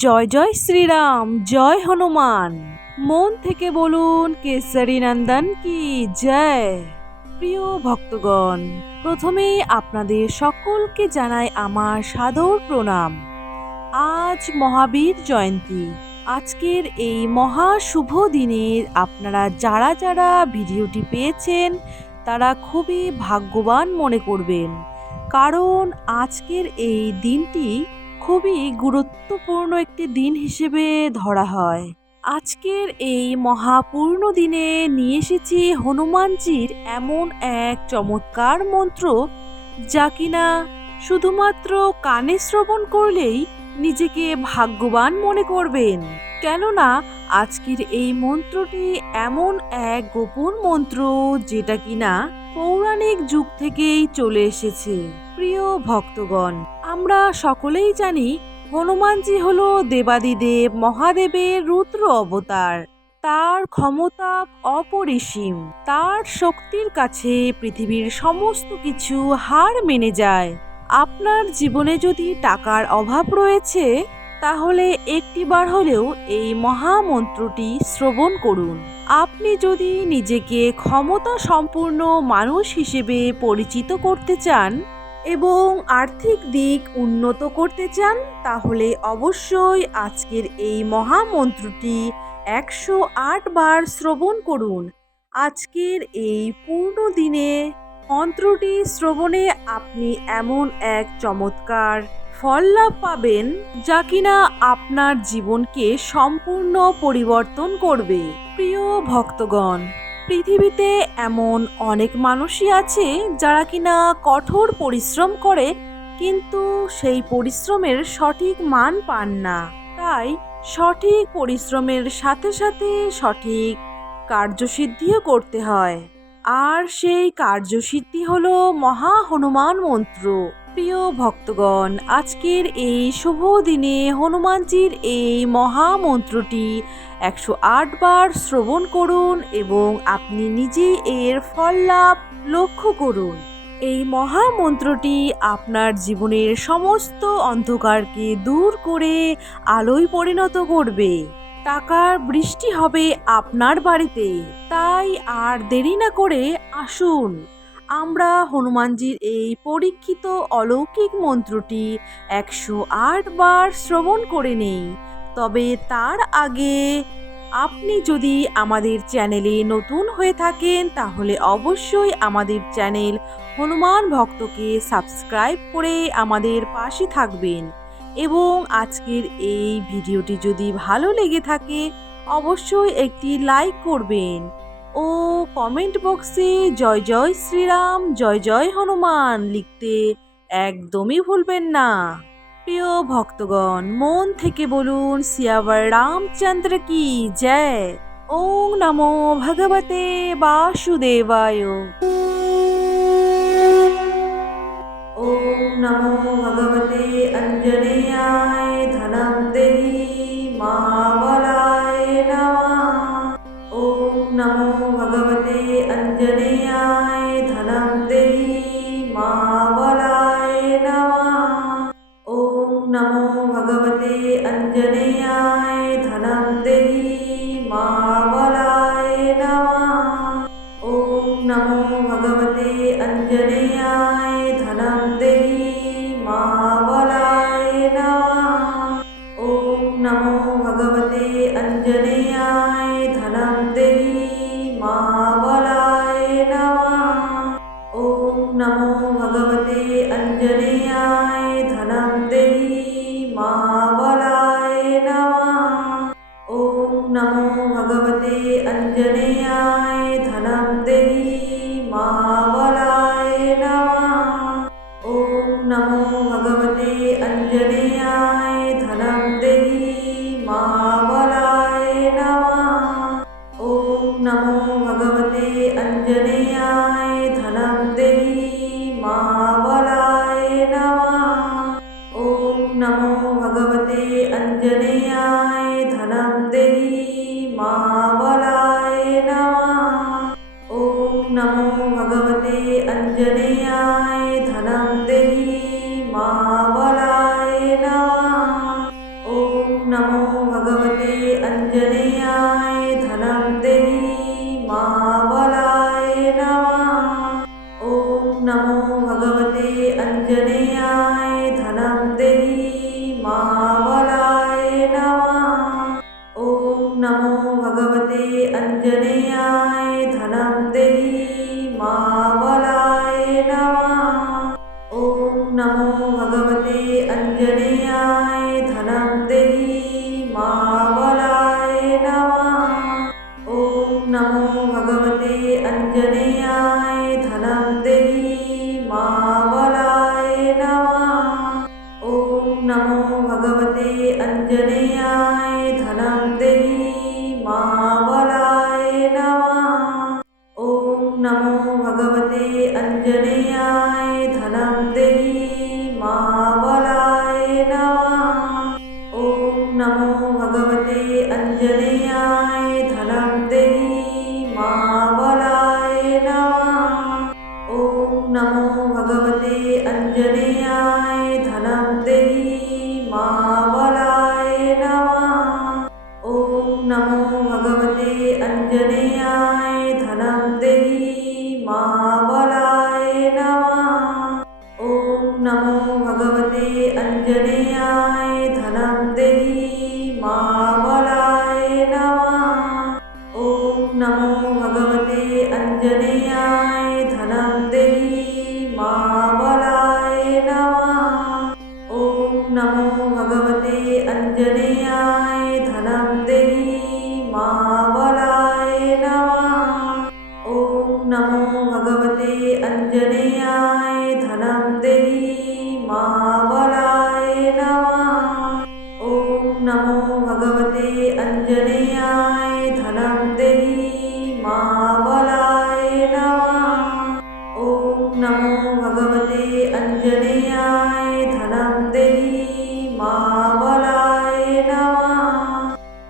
জয় জয় শ্রীরাম, জয় হনুমান। মন থেকে বলুন কেসরী নন্দন কি জয়। প্রিয় ভক্তগণ, প্রথমেই আপনাদের সকলকে জানাই আমার সাদর প্রণাম। আজ মহাবীর জয়ন্তী। আজকের এই মহা শুভ দিনের আপনারা যারা যারা ভিডিওটি পেয়েছেন তারা খুবই ভাগ্যবান মনে করবেন, কারণ আজকের এই দিনটি খুবই গুরুত্বপূর্ণ একটি দিন হিসেবে ধরা হয়। আজকের এই মহাপূর্ণ দিনে নিয়ে এসেছি হনুমানজির এমন এক চমৎকার মন্ত্র, যা কিনা শুধুমাত্র কানে শ্রবণ করলেই নিজেকে ভাগ্যবান মনে করবেন। কেননা আজকের এই মন্ত্রটি এমন এক গোপন মন্ত্র, যেটা কিনা পৌরাণিক যুগ থেকেই চলে এসেছে। প্রিয় ভক্তগণ, আমরা সকলেই জানি হনুমানজি হলো দেবাদিদেব মহাদেবের রুদ্র অবতার। তার ক্ষমতা অপরিসীম। তার শক্তির কাছে পৃথিবীর সমস্ত কিছু হার মেনে যায়। আপনার জীবনে যদি টাকার অভাব রয়েছে, তাহলে একটিবার হলেও এই মহামন্ত্রটি শ্রবণ করুন। আপনি যদি নিজেকে ক্ষমতা সম্পূর্ণ মানুষ হিসেবে পরিচিত করতে চান এবং আর্থিক দিক উন্নত করতে চান, তাহলে অবশ্যই আজকের এই মহামন্ত্রটি 108 বার শ্রবণ করুন। আজকের এই পূর্ণ দিনে মন্ত্রটি শ্রবণে আপনি এমন এক চমৎকার ফল লাভ পাবেন, যা কিনা আপনার জীবনকে সম্পূর্ণ পরিবর্তন করবে। প্রিয় ভক্তগণ, পৃথিবীতে এমন অনেক মানুষই আছে যারা কিনা কঠোর পরিশ্রম করে, কিন্তু সেই পরিশ্রমের সঠিক মান পান না। তাই সঠিক পরিশ্রমের সাথে সাথে সঠিক কার্যসিদ্ধিও করতে হয়, আর সেই কার্যসিদ্ধি হলো মহা হনুমান মন্ত্র। প্রিয় ভক্তগণ, আজকের এই শুভ দিনে হনুমানজির এই মহামন্ত্রটি 108 বার শ্রবণ করুন এবং আপনি নিজেই এর ফল লাভ লক্ষ্য করুন। এই মহামন্ত্রটি আপনার জীবনের সমস্ত অন্ধকারকে দূর করে আলোয় পরিণত করবে। টাকার বৃষ্টি হবে আপনার বাড়িতে। তাই আর দেরি না করে আসুন, আমরা হনুমানজির এই পরীক্ষিত অলৌকিক মন্ত্রটি 108 বার শ্রবণ করে নেই। তবে তার আগে আপনি যদি আমাদের চ্যানেলে নতুন হয়ে থাকেন, তাহলে অবশ্যই আমাদের চ্যানেল হনুমান ভক্তকে সাবস্ক্রাইব করে আমাদের পাশে থাকবেন এবং আজকের এই ভিডিওটি যদি ভালো লেগে থাকে অবশ্যই একটি লাইক করবেন ও কমেন্ট বক্সে জয় জয় শ্রীরাম, জয় জয় হনুমান লিখতে একদমই ভুলবেন না। প্রিয় ভক্তগণ, মন থেকে বলুন সিয়াবার রামচন্দ্র কি জয়। ওং নমো ভগবতে বাসুদেবায়। ওং নমো ভগবতে অঞ্জনেয়ায় ধনম দেহি মহাবলায় নমঃ। ওং নমো ভগবতে অঞ্জনেয়ায় ধনম দেহি মহাবলায় নমঃ। ওং নমো ভগবতে অঞ্জনেয়ায় ধনম দেহি মহাবলায় নমঃ। ওং নমো ভগবতে অঞ্জনেয়ায় ধনম দেহি মহাবলায় নমঃ। ওং নমো ভগবতে অঞ্জনেয়ায় ধনম দেহি মহাবলায় নমঃ। ওং নমো ভগবতে অঞ্জনেয়ায় ধনম দেহি মহাবলায় নমঃ। ওং নমো ভগবতে অঞ্জনেয়ায় ধনম দেহি মহাবলায় নমঃ। ওং নমো ভগবতে অঞ্জনেয়ায় ধনম দেহি মহাবলায় নমঃ। ওং নমো ভগবতে অঞ্জনেয়ায় ধনম দেহি মহাবলায় নমঃ। ওং নমো ভগবতে অঞ্জনেয়ায় ধনম দেহি মহাবলায় নমঃ। ওং নমো ভগবতে অঞ্জনেয়ায় ধনম দেহি মহাবলায় নমঃ। ওং नमो भगवते अंजनेयाय धनं देहि महाबलाय नमः। ॐ नमो भगवते अंजनेयाय धनं देहि महाबलाय नमः। ॐ नमो भगवते अंजनेयाय धनं देहि महाबलाय नमः। ॐ नमो भगवते अंजनेयाय धनं देहि महाबलाय नमः। ॐ नमो भगवते अंजनेयाय धनं देहि महाबलाय नमः। ॐ नमो भगवते अंजनेयाय धनं देहि महाबलाय नमः। ॐ नमो भगवते अंजनेयाय धनं देहि महाबलाय नमः। ॐ नमो भगवते अंजनेयाय धनं देहि महाबलाय नमः। ॐ नमो भगवते अंजनेयाय धनं देहि महाबलाय नमः। ॐ नमो भगवते अंजनेयाय धनं देहि महाबलाय नमः। ॐ नमो भगवते अंजनेयाय धनं देहि महाबलाय नमः। ॐ नमो भगवते अंजनेयाय धनं देहि महाबलाय नमः। ॐ नमो भगवते अंजनेयाय धनं देहि महाबलाय नमः। ॐ नमो भगवते अंजनेयाय धनं देहि महाबलाय नमः। ॐ नमो भगवते अंजनेयाय धनं देहि महाबलाय नमः। ॐ नमो भगवते अंजनेयाय धनं देहि महाबलाय नमः।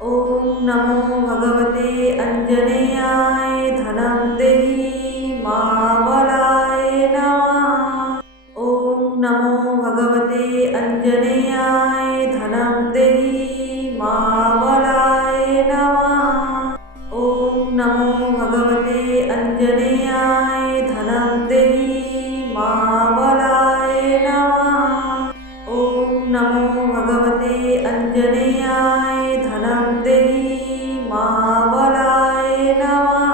ॐ नमो भगवते अंजनेयाय धनं देहि महाबलाय नमः। ॐ नमो भगवते अंजनेयाय धनं देहि महाबलाय नमः। ॐ नमो भगवते अंजनेयाय धनं देहि महाबलाय नमः। ॐ नमो भगवते अंजनेयाय धनं देहि महाबलाय नमः।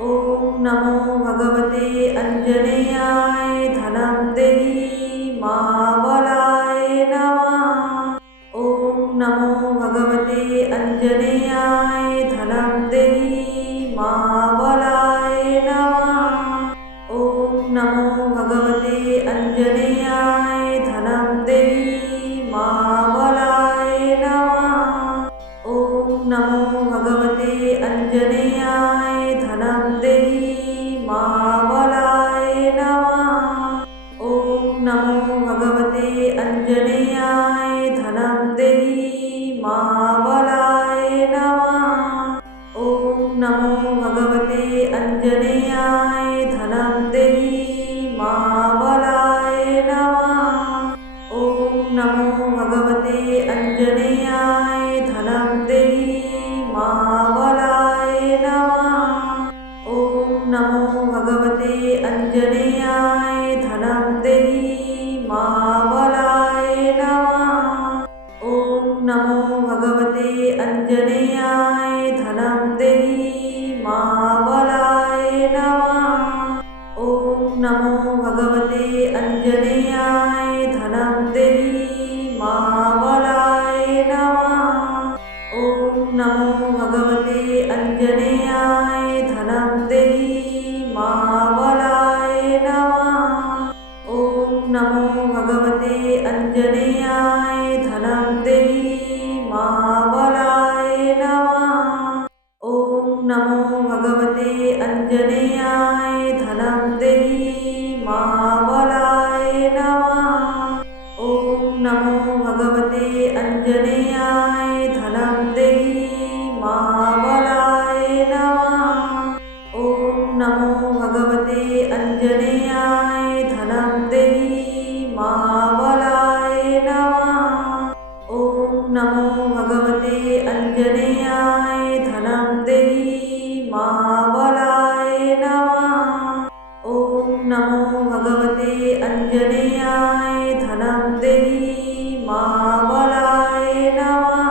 ॐ नमो भगवते अंजनेयाय धनं देहि महाबलाय नमः। ॐ नमो भगवते अंजनेयाय धनं देहि महाबलाय नमः। ॐ नमो भगवते अंजनेयाय धनं देहि महाबलाय नमः। ॐ नमो भगवते अंजनेयाय धनं देहि महाबलाय नमः। ॐ नमो भगवते अंजनेयाय धनं देहि महाबलाय नमः। ॐ नमो भगवते अंजनेयाय धनं देहि महाबलाय नमः। ॐ नमो भगवते अंजनेयाय धनं देहि महाबलाय नमः। ॐ नमो भगवते अंजनेयाय धनं देहि महाबलाय नमः। ॐ नमो भगवते अंजनेयाय धनं देहि महाबलाय नमः। ॐ नमो भगवते अंजनेयाय धनं देहि महाबलाय नमः। ॐ नमो भगवते अंजनेयाय धनं देहि महाबलाय नमः। ॐ नमो भगवते अंजनेयाय धनं देहि महाबलाय नमः। ॐ नमो भगवते अंजनेयाय धनं देहि महाबलाय नमः। ॐ नमो भगवते अंजनेयाय धनं देहि महाबलाय नमः। ॐ नमो भगवते अंजनेयाय धनं देहि महाबलाय नमः। ॐ नमो अञ्जनेयाय धनं देहि महाबलाय नमः। ॐ नमो भगवते अञ्जनेयाय धनं देहि महाबलाय नमः।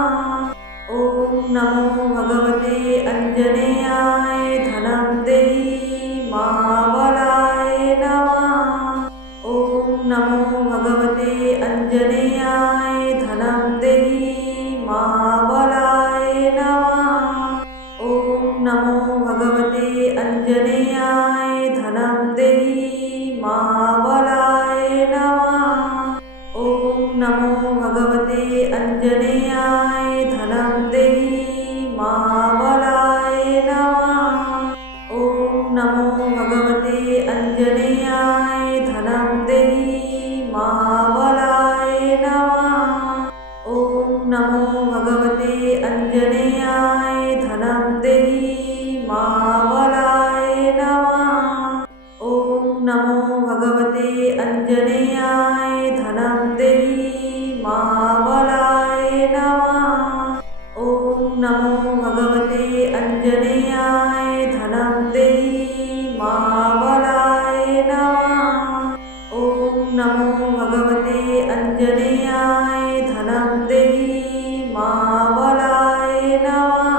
ॐ नमो भगवते अञ्जनेयाय धनं देहि महाबलाय नमः। ॐ नमो भगवते अञ्जनेयाय धनं देहि महाबलाय नमः। ॐ नमो भगवते अञ्जनेयाय धनं देहि महाबलाय नमः। ॐ नमो भगवते अञ्जनेयाय धनं देहि महाबलाय नमः। ॐ नमो भगवते अञ्जनेयाय धनं देहि महाबलाय नमः। ॐ नमो भगवते अञ्जनेयाय धनं देहि महाबलाय नमः। ॐ नमो भगवते अञ्जनेयाय धनं देहि महाबलाय नमः। ॐ नमो भगवते अञ्जनेयाय धनं देहि महाबलाय नमः। ॐ नमो भगवते अञ्जनेयाय धनं देहि महाबलाय नमः।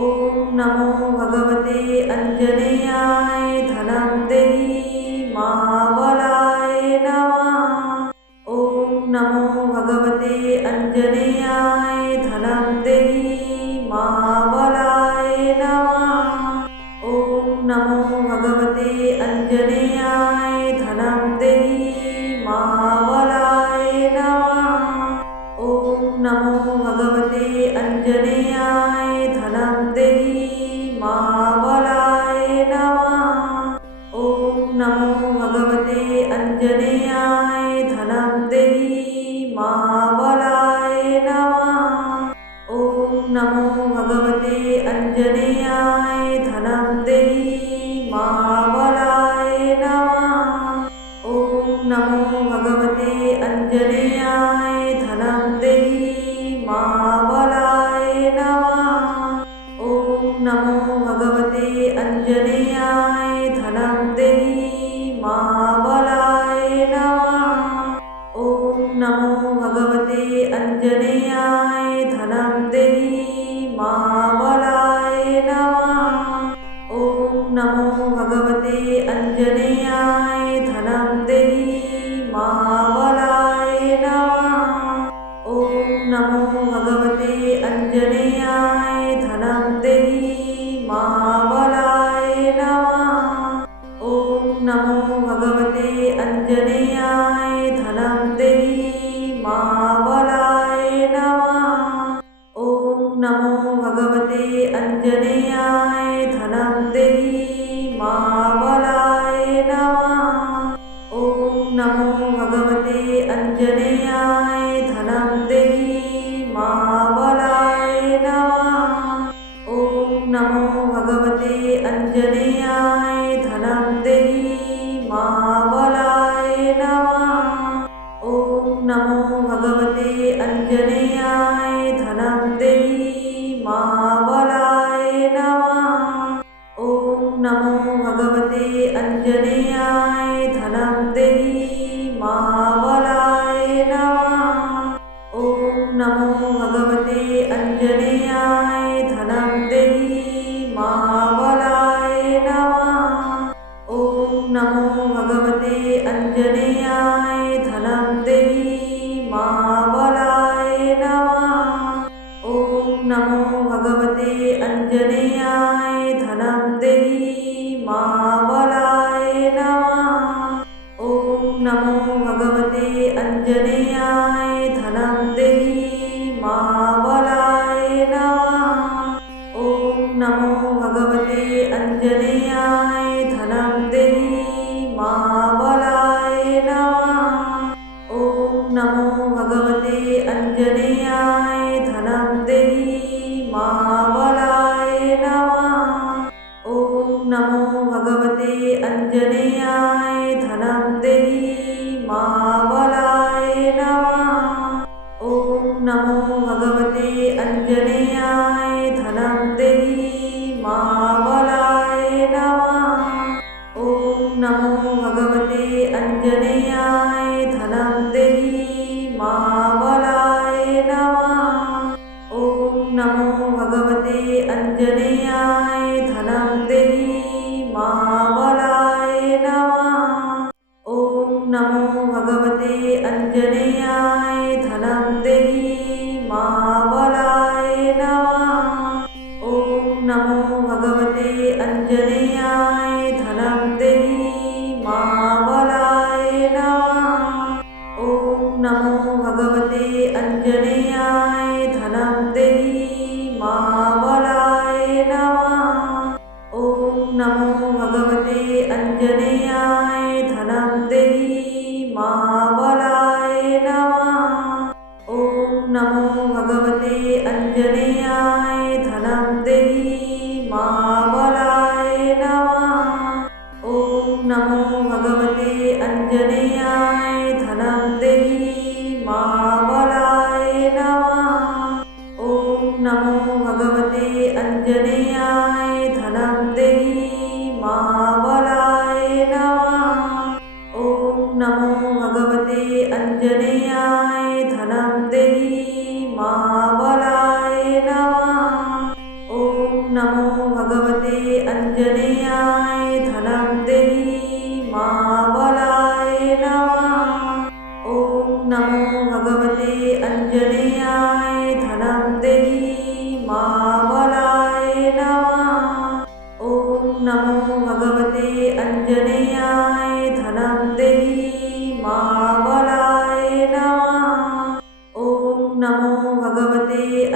ॐ नमो भगवते अञ्जनेयाय धनं देहि महाबलाय नमः। ॐ नमो भगवते अञ्जनेयाय धनं देहि महाबलाय नमः। ॐ नमो भगवते अञ्जनेयाय धनं देहि महाबलाय नमः। ॐ नमो भगवते अञ्जनेयाय धनं देहि महाबलाय नमः। ॐ नमो भगवते अञ्जनेयाय धनं देहि महाबलाय नमः। ॐ नमो भगवते अञ्जनेयाय धनं देहि महाबलाय नमः। ॐ नमो भगवते अञ्जनेयाय धनं देहि महाबलाय नमः। ॐ नमो भगवते अञ्जनेयाय धनं देहि महाबलाय नमः। ॐ नमो भगवते अञ्जनेयाय धनं देहि महाबलाय नमः। ॐ नमो भगवते अञ्जनेयाय धनं देहि महाबलाय नमः। ॐ नमो भगवते अञ्जनेयाय धनं देहि महाबलाय नमः। ॐ नमो भगवते अञ्जनेयाय धनं देहि महाबलाय नमः। ॐ नमो भगवते अञ्जनेयाय धनं देहि महाबलाय नमः। ॐ नमो भगवते अञ्जनेयाय धनं देहि महाबलाय नमः।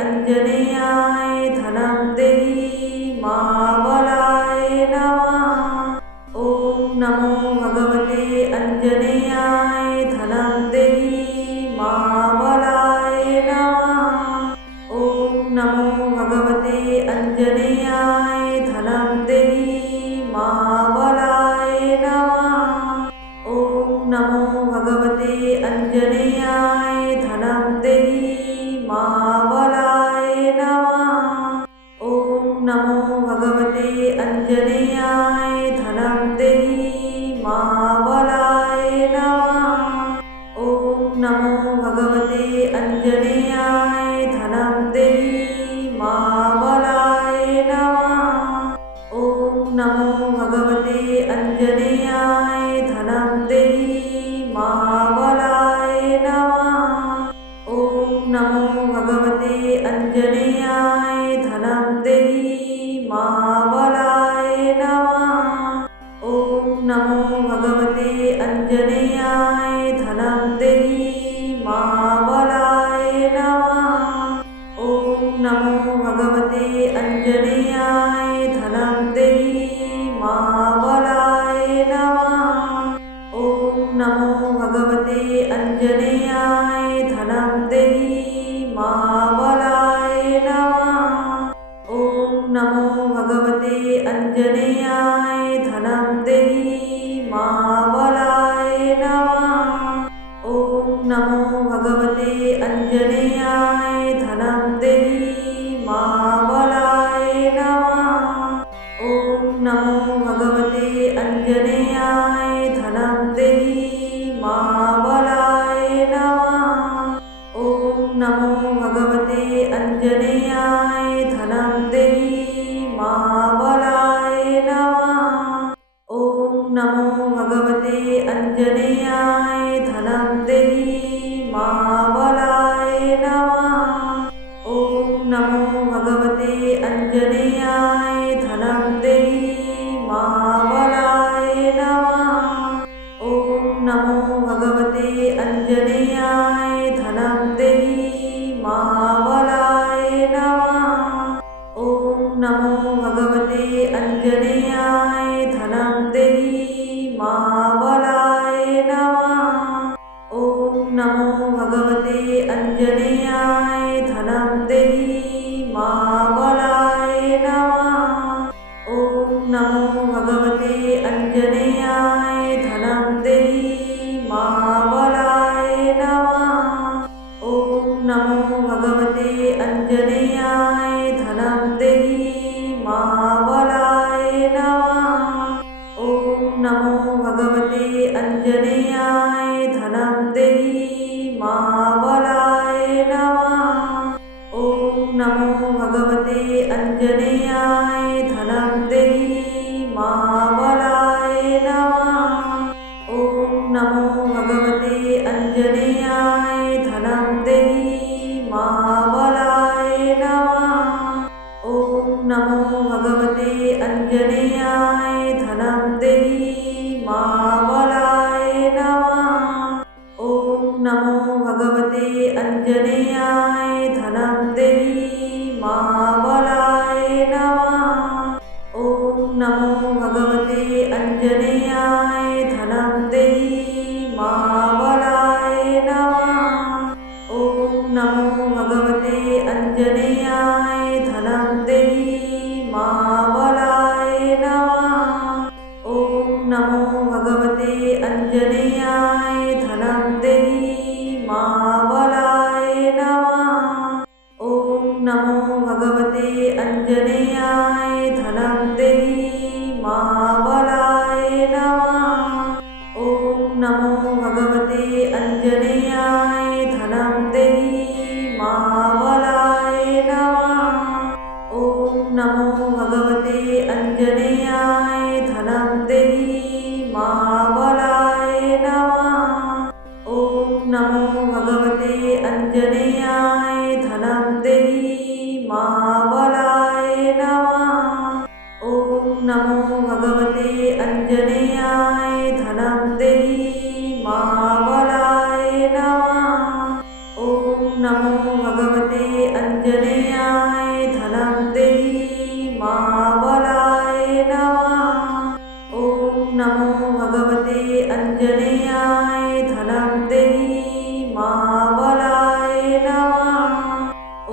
अंजनेयाय धनं देहि महाबलाय नमः। ॐ नमो भगवते अंजनेयाय धनं देहि महाबलाय नमः। ॐ नमो भगवते अंजनेयाय धनं देहि महाबलाय नमः। ॐ नमो भगवते अंजनेयाय धनं देहि महाबलाय नमः। ॐ नमो भगवते अंजनेयाय धनं देहि महाबलाय नमः। ॐ नमो भगवते अंजनेयाय धनं देहि महाबलाय नमः। ॐ नमो भगवते अंजनेयाय धनं देहि महाबलाय नमः। ॐ नमो भगवते अंजनेयाय धनं देहि महाबलाय नमः। ॐ नमो भगवते अंजनेयाय धनं देहि महाबलाय नमः। ॐ नमो भगवते अंजनेयाय धनं देहि महाबलाय नमः। ॐ नमो भगवते अंजनेयाय धनं देहि महाबलाय नमः। ॐ नमो भगवते अंजनेयाय धनं देहि महाबलाय नमः। ॐ नमो भगवते अंजनेयाय धनं देहि महाबलाय नमः। ॐ नमो भगवते अंजनेयाय धनं देहि महाबलाय नमः। ॐ नमो भगवते अंजनेयाय धनं देहि महाबलाय नमः। ॐ नमो भगवते अंजनेयाय धनं देहि महाबलाय नमः। ॐ नमो भगवते अंजनेयाय धनं देहि महाबलाय नमः। ॐ नमो भगवते अंजनेयाय धनं देहि महाबलाय नमः। ॐ नमो भगवते अंजनेयाय धनं देहि महाबलाय नमः। ॐ नमो भगवते अंजनेयाय धनं देहि महाबलाय नमः। ॐ नमो भगवते अंजनेयाय धनं देहि महाबलाय नमः। ॐ नमो भगवते अंजनेयाय धनं देहि महाबलाय नमः। ॐ नमो भगवते अंजनेयाय धनं देहि महाबलाय नमः। ॐ नमो भगवते अंजनेयाय धनं देहि महाबलाय नमः। ॐ नमो भगवते अंजनेयाय धनं देहि महाबलाय नमः। ॐ नमो भगवते अंजनेयाय धनं देहि महाबलाय नमः। ॐ नमो भगवते अंजनेयाय धनं देहि महाबलाय नमः। ॐ नमो भगवते अंजनेयाय धनं देहि महाबलाय नमः। ॐ नमो भगवते अंजनेयाय धनं देहि महाबलाय नमः। ॐ नमो भगवते अंजनेयाय धनं देहि महाबलाय नमः। ॐ नमो भगवते अंजनेयाय धनं देहि महाबलाय नमः। ॐ नमो भगवते अंजनेयाय धनं देहि महाबलाय नमः। ॐ नमो भगवते अंजनेयाय धनं देहि महाबलाय नमः। ॐ नमो भगवते अंजनेयाय धनं देहि महाबलाय नमः। ॐ नमो भगवते अंजनेयाय धनं देहि महाबलाय नमः। ॐ नमो भगवते अंजनेयाय अञ्जनेयाय धनं देहि महाबलाय नमः। ॐ नमो भगवते अञ्जनेयाय धनं देहि महाबलाय नमः।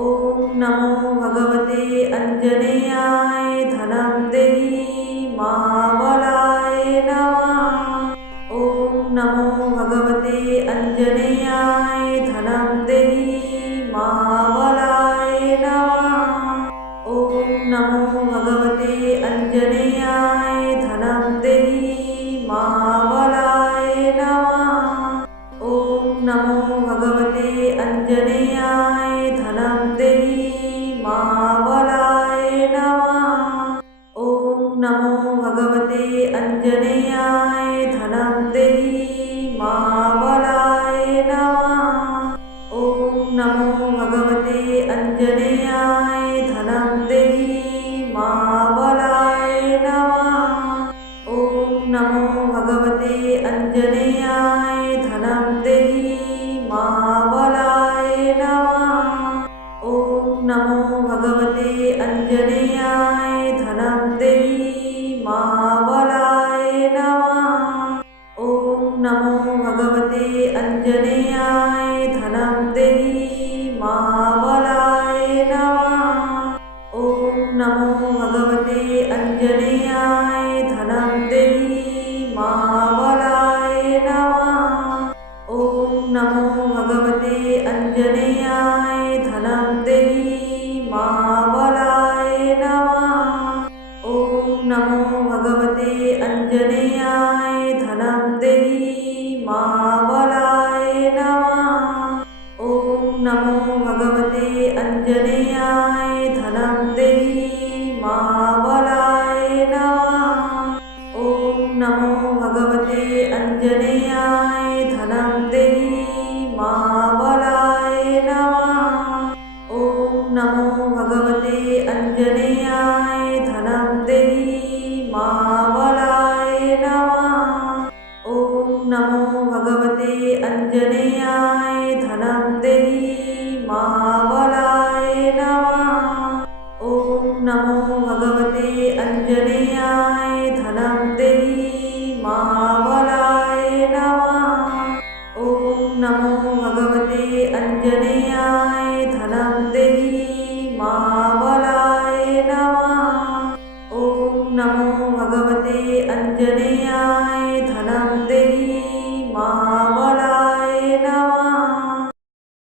ॐ नमो भगवते अञ्जनेयाय धनं देहि महाबलाय नमः। ॐ नमो भगवते अञ्जनेयाय धनं देहि महाबलाय नमः। ॐ नमो भगवते अञ्जनेयाय धनं देहि महाबलाय नमः। ॐ नमो भगवते अञ्जनेयाय धनं देहि महाबलाय नमः। ॐ नमो भगवते अञ्जनेयाय धनं देहि महाबलाय नमः। ॐ नमो भगवते अञ्जनेयाय धनं देहि महाबलाय नमः। ॐ नमो भगवते अञ्जनेयाय धनं देहि महाबलाय नमः। ॐ नमो भगवते अञ्जनेयाय धनं देहि महाबलाय नमः। ॐ नमो भगवते अञ्जनेयाय धनं देहि महाबलाय नमः। ॐ नमो भगवते अञ्जनेयाय धनं देहि महाबलाय नमः। ॐ नमो भगवते अञ्जनेयाय धनं देहि महाबलाय नमः। ॐ नमो भगवते अञ्जनेयाय धनं देहि महाबलाय नमः। ॐ नमो भगवते अञ्जनेयाय धनं देहि